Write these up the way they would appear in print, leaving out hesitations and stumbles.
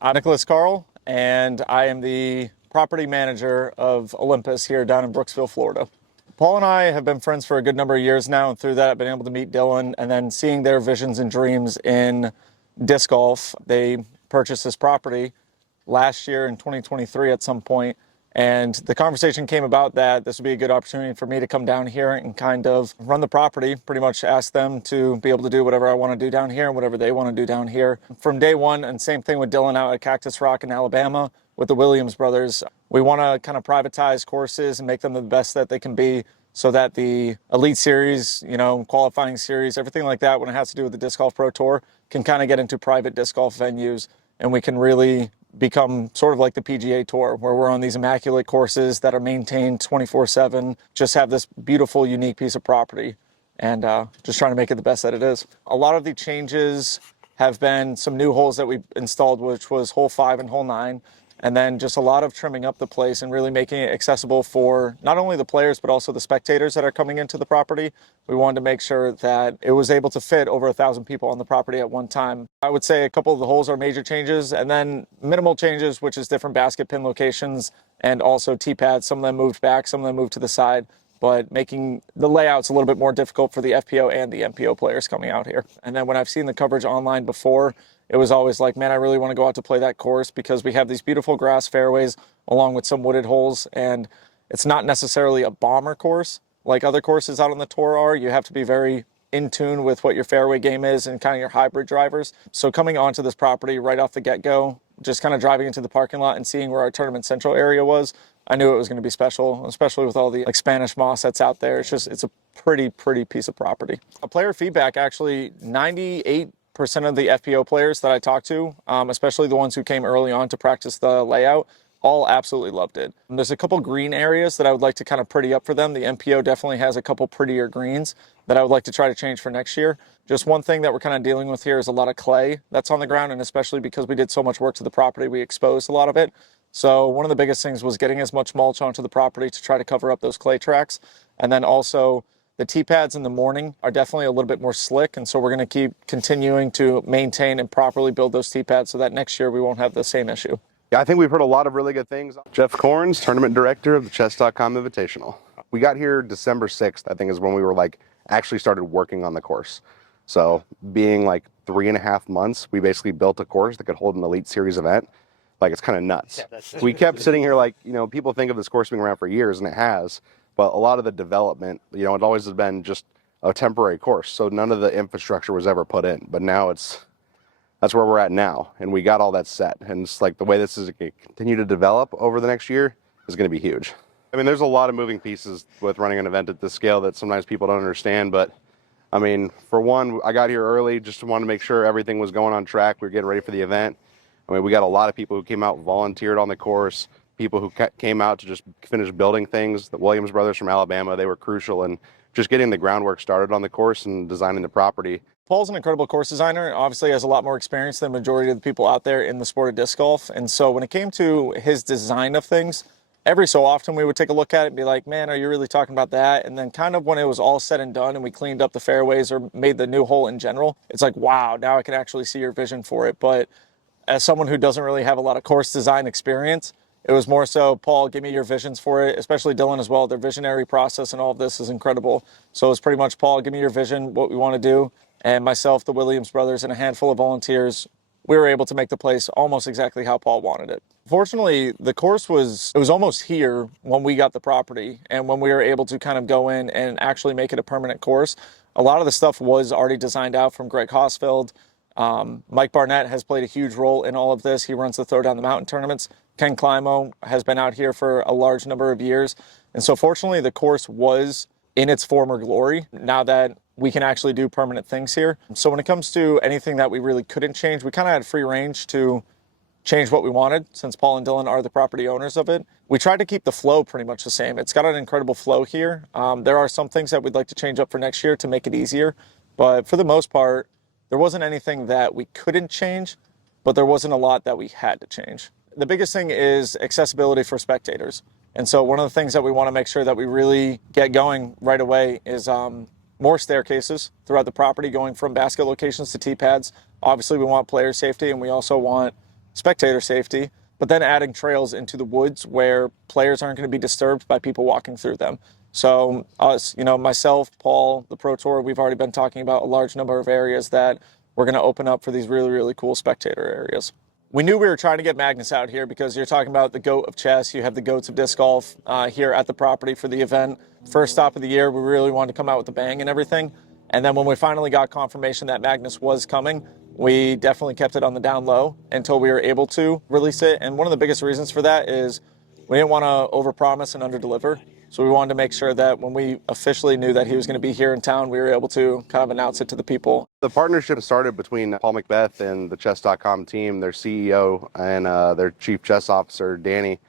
I'm Nicholas Carl, and I am the property manager of Olympus here down in Brooksville, Florida. Paul and I have been friends for a good number of years now, and through that I've been able to meet Dylan and then seeing their visions and dreams in disc golf. They purchased this property last year in 2023 at some point, and the conversation came about that this would be a good opportunity for me to come down here and kind of run the property, pretty much ask them to be able to do whatever I want to do down here and whatever they want to do down here. From day one, and same thing with Dylan out at Cactus Rock in Alabama with the Williams brothers, we want to kind of privatize courses and make them the best that they can be so that the Elite Series, qualifying series, everything like that when it has to do with the Disc Golf Pro Tour can kind of get into private disc golf venues, and we can really become sort of like the PGA Tour, where we're on these immaculate courses that are maintained 24/7, just have this beautiful, unique piece of property, and just trying to make it the best that it is. A lot of the changes have been some new holes that we installed, which was hole 5 and hole 9, and then just a lot of trimming up the place and really making it accessible for not only the players, but also the spectators that are coming into the property. We wanted to make sure that it was able to fit over 1,000 people on the property at one time. I would say a couple of the holes are major changes, and then minimal changes, which is different basket pin locations and also tee pads. Some of them moved back, some of them moved to the side, but making the layouts a little bit more difficult for the FPO and the MPO players coming out here. And then when I've seen the coverage online before, it was always like, man, I really want to go out to play that course because we have these beautiful grass fairways along with some wooded holes, and it's not necessarily a bomber course like other courses out on the tour are. You have to be very in tune with what your fairway game is and kind of your hybrid drivers. So coming onto this property right off the get-go, just kind of driving into the parking lot and seeing where our Tournament Central area was, I knew it was going to be special, especially with all the Spanish moss that's out there. It's a pretty piece of property. Player feedback, actually, 98% of the FPO players that I talked to, especially the ones who came early on to practice the layout, all absolutely loved it. There's a couple green areas that I would like to kind of pretty up for them. The MPO definitely has a couple prettier greens that I would like to try to change for next year. Just one thing that we're kind of dealing with here is a lot of clay that's on the ground, and especially because we did so much work to the property, we exposed a lot of it. So one of the biggest things was getting as much mulch onto the property to try to cover up those clay tracks. And then also the tee pads in the morning are definitely a little bit more slick, and so we're going to keep continuing to maintain and properly build those tee pads so that next year we won't have the same issue. Yeah, I think we've heard a lot of really good things. Jeff Corns, tournament director of the Chess.com Invitational. We got here December 6th, I think is when we were actually started working on the course. So being 3.5 months, we basically built a course that could hold an Elite Series event. It's kind of nuts. Yeah, we kept sitting here people think of this course being around for years, and it has, but a lot of the development, it always has been just a temporary course. So none of the infrastructure was ever put in, but now that's where we're at now, and we got all that set. And it's the way this is going to continue to develop over the next year is going to be huge. I mean, there's a lot of moving pieces with running an event at this scale that sometimes people don't understand, but I mean, for one, I got here early just to want to make sure everything was going on track. We were getting ready for the event. I mean, we got a lot of people who came out, volunteered on the course, people who came out to just finish building things. The Williams brothers from Alabama, they were crucial in just getting the groundwork started on the course and designing the property. Paul's an incredible course designer, obviously has a lot more experience than the majority of the people out there in the sport of disc golf. And so when it came to his design of things, every so often we would take a look at it and be like, man, are you really talking about that? And then kind of when it was all said and done and we cleaned up the fairways or made the new hole in general, it's like, wow, now I can actually see your vision for it. But as someone who doesn't really have a lot of course design experience, it was more so, Paul, give me your visions for it, especially Dylan as well. Their visionary process and all of this is incredible. So it's pretty much, Paul, give me your vision, what we want to do. And myself, the Williams brothers, and a handful of volunteers, we were able to make the place almost exactly how Paul wanted it. Fortunately, the course was almost here when we got the property, and when we were able to kind of go in and actually make it a permanent course. A lot of the stuff was already designed out from Greg Hosfeld. Mike Barnett has played a huge role in all of this. He runs the Throw Down the Mountain tournaments. Ken Climo has been out here for a large number of years. And so fortunately, the course was in its former glory now that we can actually do permanent things here. So when it comes to anything that we really couldn't change, we kind of had free range to change what we wanted since Paul and Dylan are the property owners of it. We tried to keep the flow pretty much the same. It's got an incredible flow here. There are some things that we'd like to change up for next year to make it easier. But for the most part, there wasn't anything that we couldn't change, but there wasn't a lot that we had to change. The biggest thing is accessibility for spectators. And so one of the things that we want to make sure that we really get going right away is more staircases throughout the property going from basket locations to tee pads. Obviously, we want player safety, and we also want spectator safety, but then adding trails into the woods where players aren't going to be disturbed by people walking through them. So us, myself, Paul, the Pro Tour, we've already been talking about a large number of areas that we're going to open up for these really, really cool spectator areas. We knew we were trying to get Magnus out here because you're talking about the GOAT of chess. You have the GOATs of disc golf here at the property for the event. First stop of the year, we really wanted to come out with a bang and everything. And then when we finally got confirmation that Magnus was coming, we definitely kept it on the down low until we were able to release it. And one of the biggest reasons for that is we didn't want to overpromise and underdeliver. So we wanted to make sure that when we officially knew that he was going to be here in town, we were able to kind of announce it to the people. The partnership started between Paul McBeth and the Chess.com team, their CEO and their chief chess officer, Danny.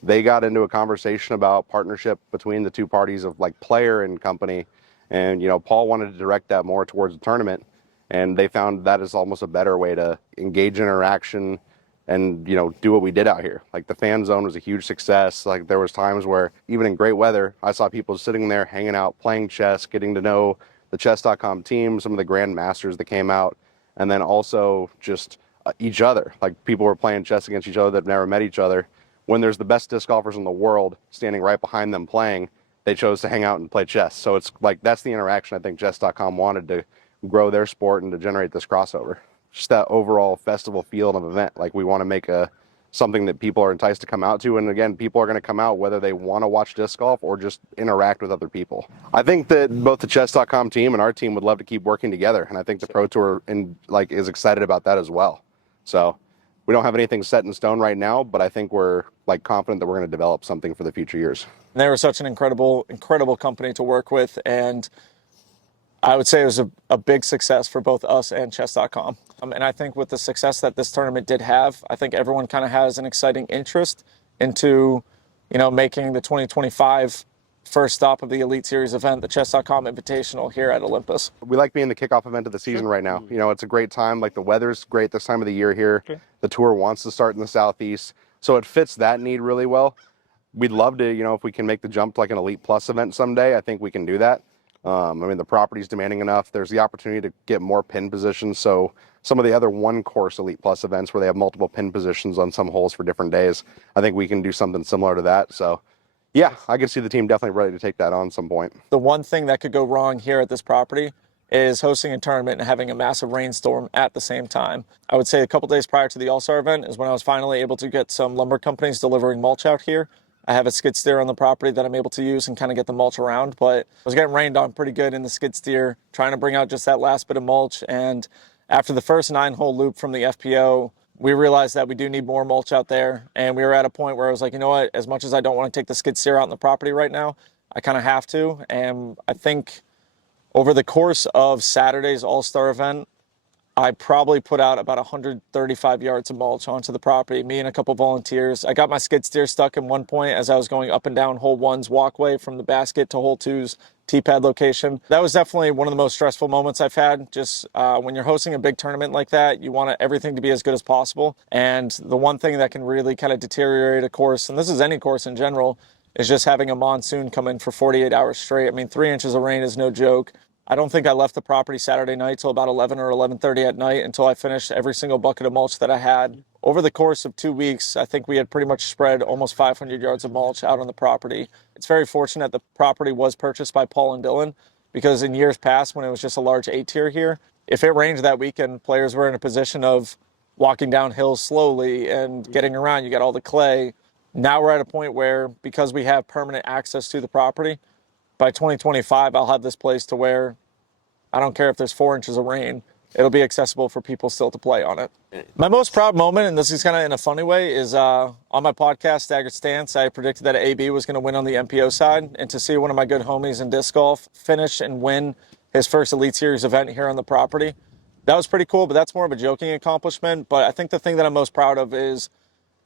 They got into a conversation about partnership between the two parties of like player and company. And, Paul wanted to direct that more towards the tournament. And they found that is almost a better way to engage interaction and, do what we did out here. Like the fan zone was a huge success. Like there was times where even in great weather, I saw people sitting there hanging out, playing chess, getting to know the chess.com team, some of the grand masters that came out, and then also just each other. Like people were playing chess against each other that never met each other. When there's the best disc golfers in the world standing right behind them playing, they chose to hang out and play chess. So it's like that's the interaction I think chess.com wanted to grow their sport and to generate this crossover. Just that overall festival feel of event. Like we want to make something that people are enticed to come out to. And again, people are going to come out whether they want to watch disc golf or just interact with other people. I think that both the chess.com team and our team would love to keep working together. And I think the Pro Tour is excited about that as well. So we don't have anything set in stone right now, but I think we're confident that we're going to develop something for the future years. And they were such an incredible company to work with. And I would say it was a big success for both us and chess.com. And I think with the success that this tournament did have, I think everyone kind of has an exciting interest into, making the 2025 first stop of the Elite Series event, the chess.com Invitational here at Olympus. We like being the kickoff event of the season right now. It's a great time. Like the weather's great this time of the year here. Okay. The tour wants to start in the Southeast. So it fits that need really well. We'd love to, if we can make the jump to like an Elite Plus event someday, I think we can do that. The property's demanding enough. There's the opportunity to get more pin positions. So some of the other one-course Elite Plus events where they have multiple pin positions on some holes for different days, I think we can do something similar to that. So, yeah, I can see the team definitely ready to take that on at some point. The one thing that could go wrong here at this property is hosting a tournament and having a massive rainstorm at the same time. I would say a couple days prior to the All-Star event is when I was finally able to get some lumber companies delivering mulch out here. I have a skid steer on the property that I'm able to use and kind of get the mulch around, but I was getting rained on pretty good in the skid steer, trying to bring out just that last bit of mulch. And after the first 9-hole loop from the FPO, we realized that we do need more mulch out there. And we were at a point where I was like, you know what, as much as I don't want to take the skid steer out on the property right now, I kind of have to. And I think over the course of Saturday's All-Star event, I probably put out about 135 yards of mulch onto the property, me and a couple volunteers. I got my skid steer stuck in one point as I was going up and down hole 1's walkway from the basket to hole 2's tee-pad location. That was definitely one of the most stressful moments I've had. Just when you're hosting a big tournament like that, you want everything to be as good as possible. And the one thing that can really kind of deteriorate a course, and this is any course in general, is just having a monsoon come in for 48 hours straight. 3 inches of rain is no joke. I don't think I left the property Saturday night till about 11 or 11:30 at night until I finished every single bucket of mulch that I had. Over the course of 2 weeks, I think we had pretty much spread almost 500 yards of mulch out on the property. It's very fortunate the property was purchased by Paul and Dylan, because in years past when it was just a large A-tier here, if it rained that weekend, players were in a position of walking down hills slowly and getting around. You got all the clay. Now we're at a point where, because we have permanent access to the property, by 2025, I'll have this place to where I don't care if there's 4 inches of rain, it'll be accessible for people still to play on it. My most proud moment, and this is kind of in a funny way, is on my podcast, Staggered Stance, I predicted that AB was going to win on the MPO side, and to see one of my good homies in disc golf finish and win his first Elite Series event here on the property, that was pretty cool, but that's more of a joking accomplishment. But I think the thing that I'm most proud of is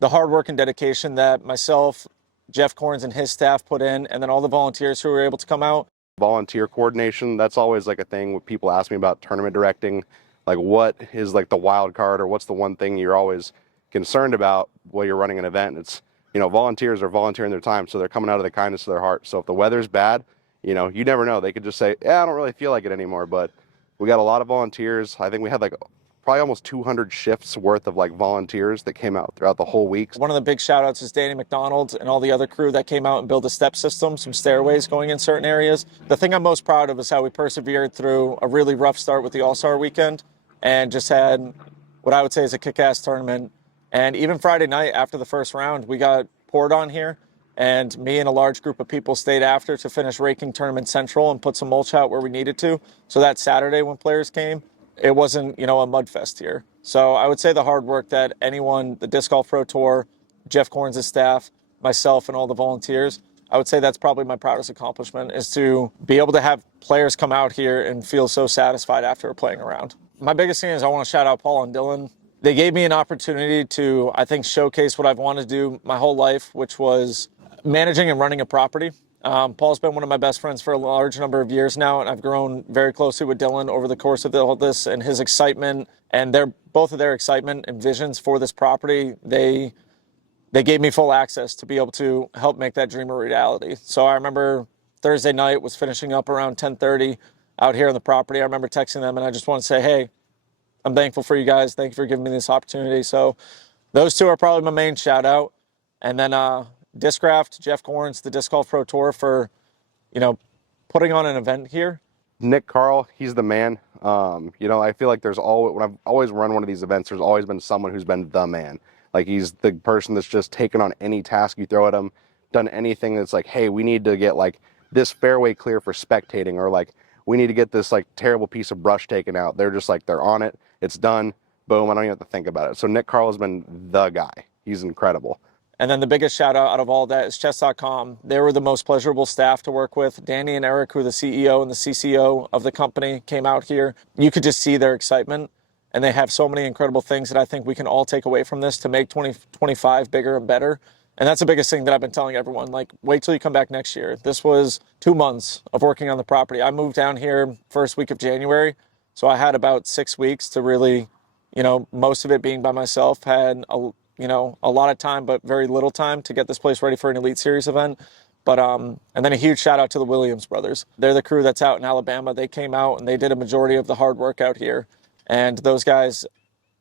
the hard work and dedication that myself, Jeff Corns and his staff put in, and then all the volunteers who were able to come out. Volunteer coordination, that's always like a thing when people ask me about tournament directing, like what is like the wild card or what's the one thing you're always concerned about while you're running an event. It's, volunteers are volunteering their time, so they're coming out of the kindness of their heart. So if the weather's bad, you never know. They could just say, yeah, I don't really feel like it anymore. But we got a lot of volunteers. I think we had like probably almost 200 shifts worth of like volunteers that came out throughout the whole week. One of the big shout outs is Danny McDonald and all the other crew that came out and built a step system, some stairways going in certain areas. The thing I'm most proud of is how we persevered through a really rough start with the All-Star weekend and just had what I would say is a kick-ass tournament. And even Friday night after the first round, we got poured on here. And me and a large group of people stayed after to finish raking Tournament Central and put some mulch out where we needed to. So that Saturday when players came, it wasn't, a mud fest here. So I would say the hard work that anyone, the Disc Golf Pro Tour, Jeff Corns' staff, myself, and all the volunteers, I would say that's probably my proudest accomplishment, is to be able to have players come out here and feel so satisfied after playing around. My biggest thing is I want to shout out Paul and Dylan. They gave me an opportunity to, I think, showcase what I've wanted to do my whole life, which was managing and running a property. Paul's been one of my best friends for a large number of years now, and I've grown very closely with Dylan over the course of all this, and his excitement and both of their excitement and visions for this property, they gave me full access to be able to help make that dream a reality. So I remember Thursday night was finishing up around 10:30 out here on the property. I remember texting them, and I just want to say, hey, I'm thankful for you guys. Thank you for giving me this opportunity. So those two are probably my main shout out. And then Discraft, Jeff Corns, the Disc Golf Pro Tour for, putting on an event here. Nick Carl, he's the man. I feel like when I've always run one of these events, there's always been someone who's been the man. Like, he's the person that's just taken on any task you throw at him, done anything that's like, hey, we need to get like this fairway clear for spectating, or like we need to get this like terrible piece of brush taken out. They're just like, they're on it. It's done. Boom. I don't even have to think about it. So Nick Carl has been the guy. He's incredible. And then the biggest shout out of all that is chess.com. They were the most pleasurable staff to work with. Danny and Eric, who are the CEO and the CCO of the company, came out here. You could just see their excitement. And they have so many incredible things that I think we can all take away from this to make 2025 bigger and better. And that's the biggest thing that I've been telling everyone. Like, wait till you come back next year. This was 2 months of working on the property. I moved down here first week of January. So I had about 6 weeks to really, most of it being by myself, had a lot of time, but very little time to get this place ready for an Elite Series event. But and then a huge shout out to the Williams brothers. They're the crew that's out in Alabama. They came out and they did a majority of the hard work out here. And those guys,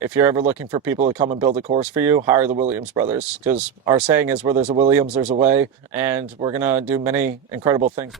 if you're ever looking for people to come and build a course for you, hire the Williams brothers, because our saying is, where there's a Williams, there's a way. And we're going to do many incredible things.